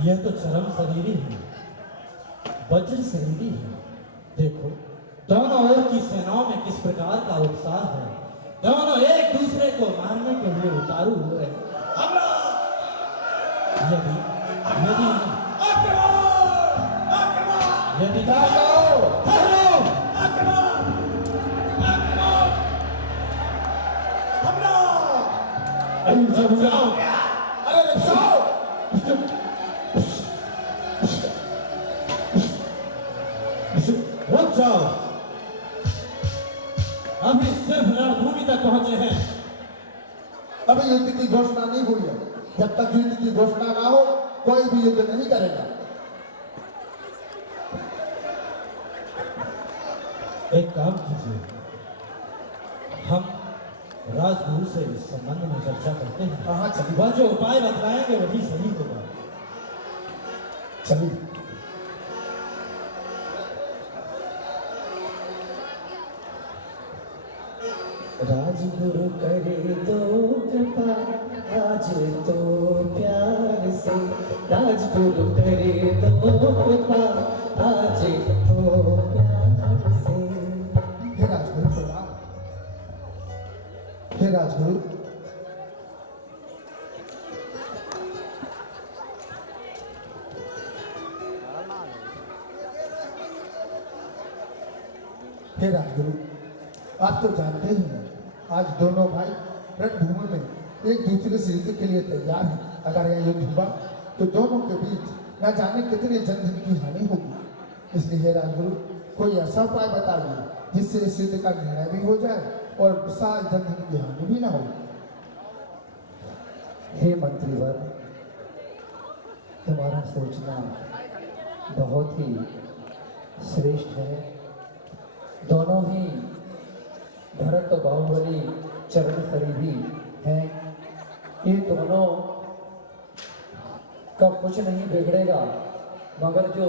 यह तो चरम शरीरी है, वज्र शरीरी है। देखो दोनों ओर की सेनाओं में किस प्रकार का उत्साह है। दोनों एक दूसरे को मारने के लिए उतारू हुए हैं। यदि यदि यदि रुक जाओ, अभी सिर्फ रणभूमि तक पहुंचे हैं। अभी युद्ध की घोषणा नहीं हुई है। जब तक युद्ध की घोषणा ना हो कोई भी युद्ध नहीं करेगा। एक काम कीजिए, हम राजगुरु से इस संबंध में चर्चा करते हैं। हाँ चलिए, वह जो उपाय बतलाएंगे वही सही होगा। चलिए। राजगुरु करे दो कृपा आज तो प्यार से, राजगुरु करे दो कृपा आज तो प्यार से। हे राजगुरु प्रणाम। हे राजगुरु, हे राजगुरु, आप तो जानते ही हैं आज दोनों भाई रणभूमि में एक दूसरे से युद्ध के लिए तैयार हैं। अगर यह युद्ध हुआ तो दोनों के बीच न जाने कितने जनधन की हानि होगी। इसलिए हे राजगुरु, कोई ऐसा उपाय बताइए जिससे इस युद्ध का निर्णय भी हो जाए और विशाल जनधन की हानि भी ना हो। हे मंत्रीवर, तुम्हारा सोचना बहुत ही श्रेष्ठ है। दोनों ही भरत और बाहुबली चरण शरीरी हैं। ये दोनों का कुछ नहीं बिगड़ेगा, मगर जो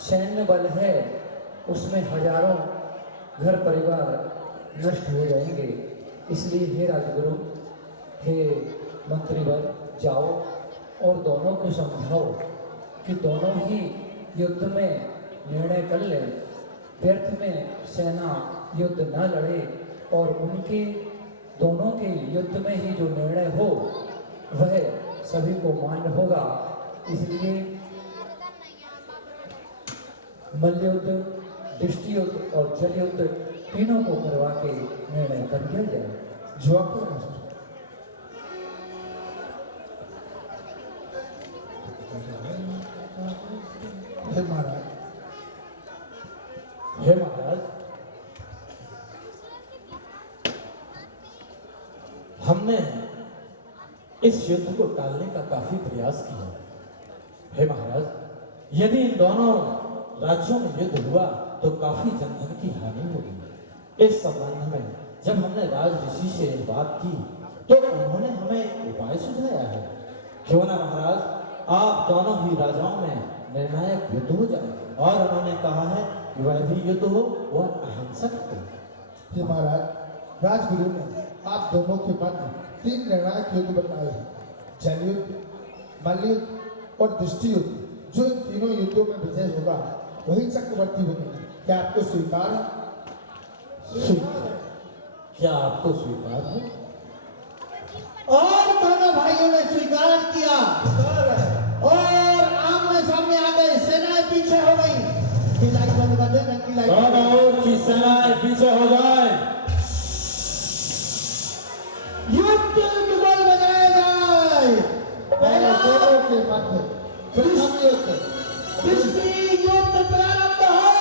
सैन्य बल है उसमें हजारों घर परिवार नष्ट हो जाएंगे। इसलिए हे राजगुरु, हे मंत्रीवर, जाओ और दोनों को समझाओ कि दोनों ही युद्ध में निर्णय कर लें, व्यर्थ में सेना युद्ध न लड़े और उनके दोनों के युद्ध में ही जो निर्णय हो वह सभी को मान्य होगा। इसलिए मल्लयुद्ध, दृष्टि युद्ध और जल युद्ध तीनों को करवा के निर्णय कर दिया जाए। जो आपको हे महाराज, हे महाराज, हमने इस युद्ध को टालने का काफी प्रयास किया। हे महाराज, यदि इन दोनों राज्यों में युद्ध हुआ तो काफी जनधन की हानि होगी। इस संबंध में जब हमने राज ऋषि से बात की तो उन्होंने हमें एक उपाय सुझाया है। क्यों ना महाराज, आप दोनों ही राजाओं में निर्णायक युद्ध हो जाए। और उन्होंने कहा है कि वह भी युद्ध हो वह अहिंसक हो। हे महाराज, राजगुरु ने आप दोनों के मध्य 3 निर्णायक युद्ध बताए हैं। जल युद्ध, मल्लयुद्ध और दृष्टि युद्ध। जो इन तीनों युद्धों में विजय होगा वही चक्रवर्ती बनेगा। क्या आपको स्वीकार है? क्या आपको स्वीकार है? और दोनों भाइयों ने स्वीकार किया और आमने सामने आ गए। सेनाएं पीछे हो गई। की लाइट बंद कर दे, की लाइट। दोनों ओर की सेनाएं पीछे हो जाए। युद्ध मुगल बजाए जाए। पहला दोनों के मध्य प्रथम युद्ध दृष्टि युद्ध प्रारंभ हो।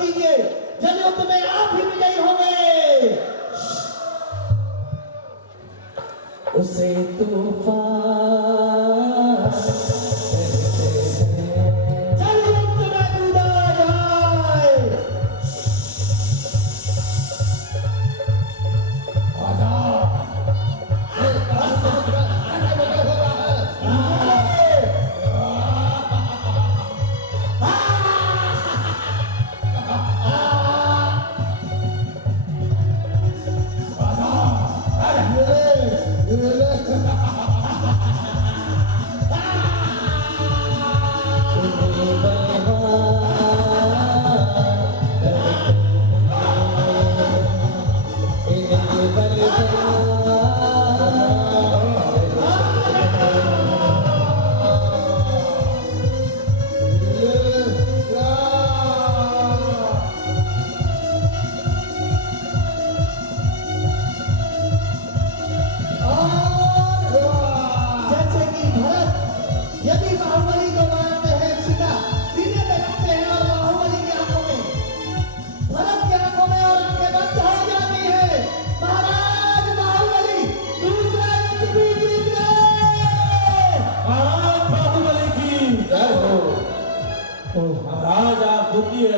दीजिए, जनयुद्ध में आप ही विजयी होंगे। उसे तूफान जनयुद्ध में कूदा जाए। जैसे कि भरत यदि बाहुबली को मारते हैं सीधा सीने पे रखते हैं और बाहुबली की आंखों में, भरत की आंखों में और आंखें बंद हो जाती है। महाराज बाहुबली दूसरा युद्ध भी जीत गए। महाराज बाहुबली की जय हो। ओ महाराज आप द्वितीय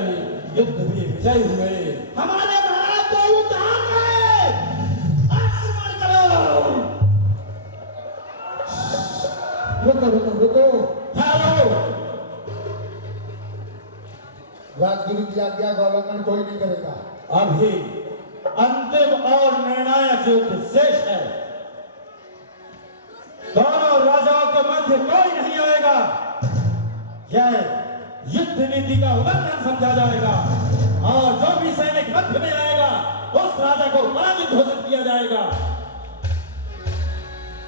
युद्ध भी विजय हुए। हमारे महाराज को युद्ध हार गए। आक्रमण करो। रुको रुको रुको, ठहरो। राजगुरु की आज्ञा का उल्लंघन कोई नहीं करेगा। अभी अंतिम और निर्णायक युद्ध शेष है। दोनों राजाओं के मध्य कोई नहीं आएगा। यह युद्ध नीति का उल्लंघन समझा जाएगा और जो भी सैनिक मध्य में आएगा उस राजा को पराजित घोषित किया जाएगा।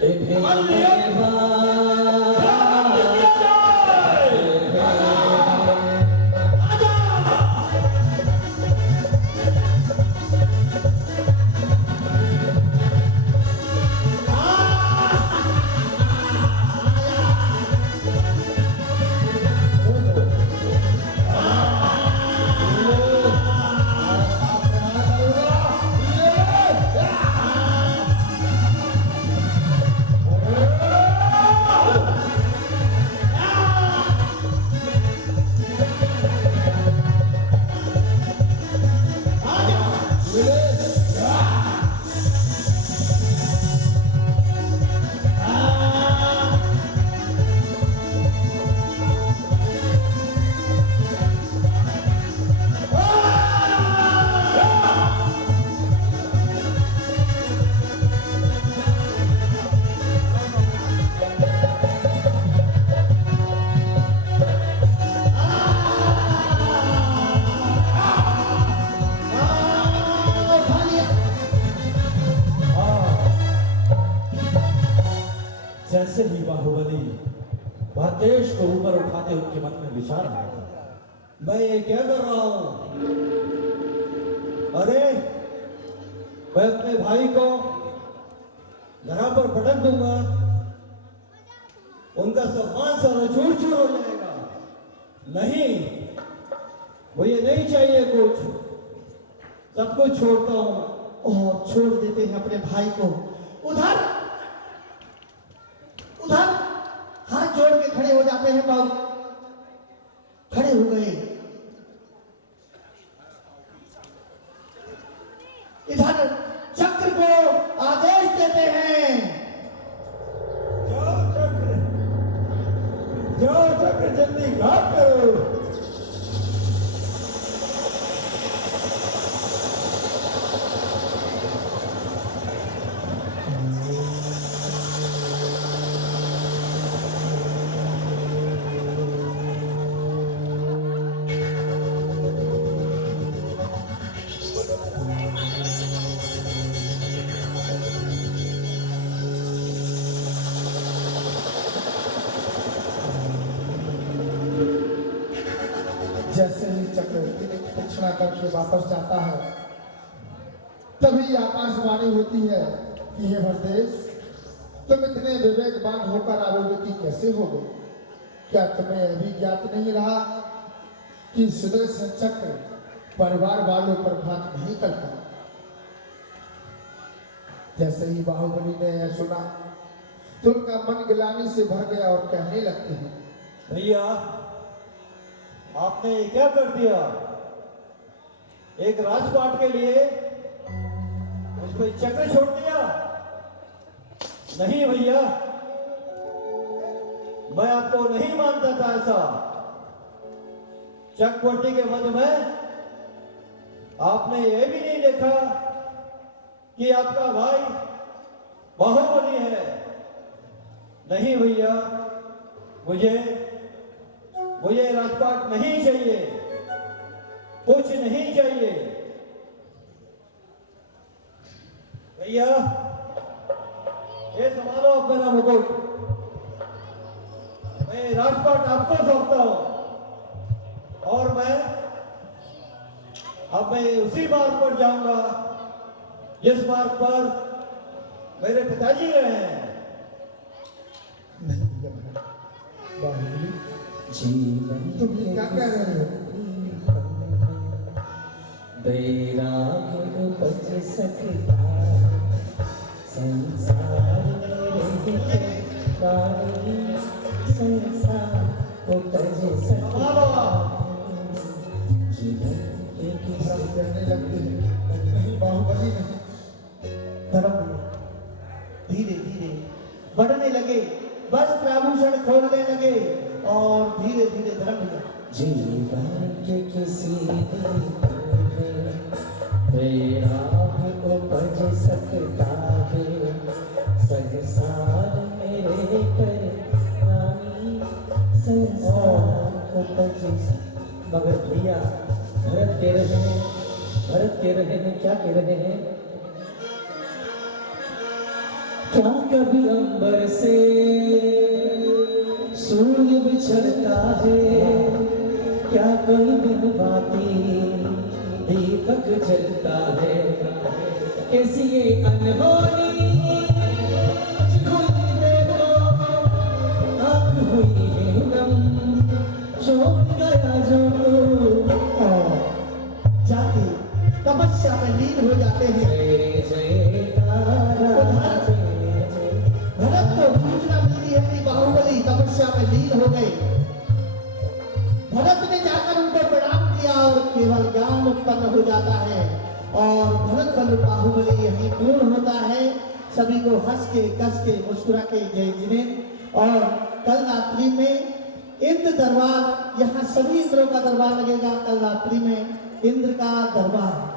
प्रारंभ किया जाए। जैसे ही बाहुबली भरतेश को ऊपर उठाते उनके मन में विचार आया, मैं ये क्या कर रहा हूं? अरे मैं अपने भाई को धरा पर पटक दूंगा, उनका सम्मान सारा चूर चूर हो जाएगा। नहीं, मुझे नहीं चाहिए कुछ, सब कुछ छोड़ता हूं। और छोड़ देते हैं अपने भाई को। उधर उधर हाथ जोड़ के खड़े हो जाते हैं। बाबू खड़े हो गए। इधर चक्र को आदेश देते हैं, जाओ चक्र जल्दी घाट करो। जैसे ही चक्र दक्षिणा करके वापस जाता है, तभी आकाशवाणी होती है कि हे भरतेश, तुम इतने विवेकवान होकर आरोग्य कैसे हो गए? क्या तुम्हें अभी ज्ञात नहीं रहा कि सुदर्शन चक्र परिवार वालों पर घात नहीं करता। जैसे ही बाहुबली ने यह सुना तो उनका मन गिलानी से भर गया और कहने लगते हैं, भैया आपने ये क्या कर दिया? एक राजपाट के लिए मुझ पे चक्र छोड़ दिया? नहीं भैया, मैं आपको नहीं मानता था ऐसा। चक्रवर्ती के मध्य में आपने ये भी नहीं देखा कि आपका भाई बाहुबली है। नहीं भैया, मुझे राजपाट नहीं चाहिए, कुछ नहीं चाहिए। भैया ये संभालो अब मेरा मुकुट, मैं राजपाट आपको सौंपता हूं और मैं उसी मार्ग पर जाऊंगा जिस मार्ग पर मेरे पिताजी गए हैं। नहीं भैया भरत, बाहुबली जीवन तुम ये क्या कह रहे हो? बैराग उपज सकता संसार मेरे कारी, संसार उपज सकता जीवन के सब कहने लगते हैं, नहीं बाहुबली नहीं। धर्म धीरे धीरे बढ़ने लगे, वस्त्र आभूषण खोलने लगे और धीरे धीरे धर्म भैया जीवन के किसी बैराग उपज सकता है संसार मेरे कर रानी, संसार उपज मगर भैया भरत कह रहे हैं क्या कह रहे हैं? क्या कभी अंबर से सूर्य बिछड़ता है? क्या कोई दिन बाती दीपक जलता है? कैसी ये अनहोनी खुद देखो, आँख हुई है नम, छोड़ गया जो जाते तपस्या में लीन हो जाते हैं। जय जयकारा भरत को सूचना मिलती है कि बाहुबली तपस्या में लीन हो गए। भरत ने जाकर उनको प्रणाम किया और केवल ज्ञान उत्पन्न हो जाता है और भरत बल बाहुबली यही पूर्ण होता है। सभी को हंस के कस के मुस्कुरा के जय जिनेन्द्र। और कल रात्रि में इंद्र दरबार, यहाँ सभी इंद्रों का दरबार लगेगा। कल रात्रि में इंद्र का दरबार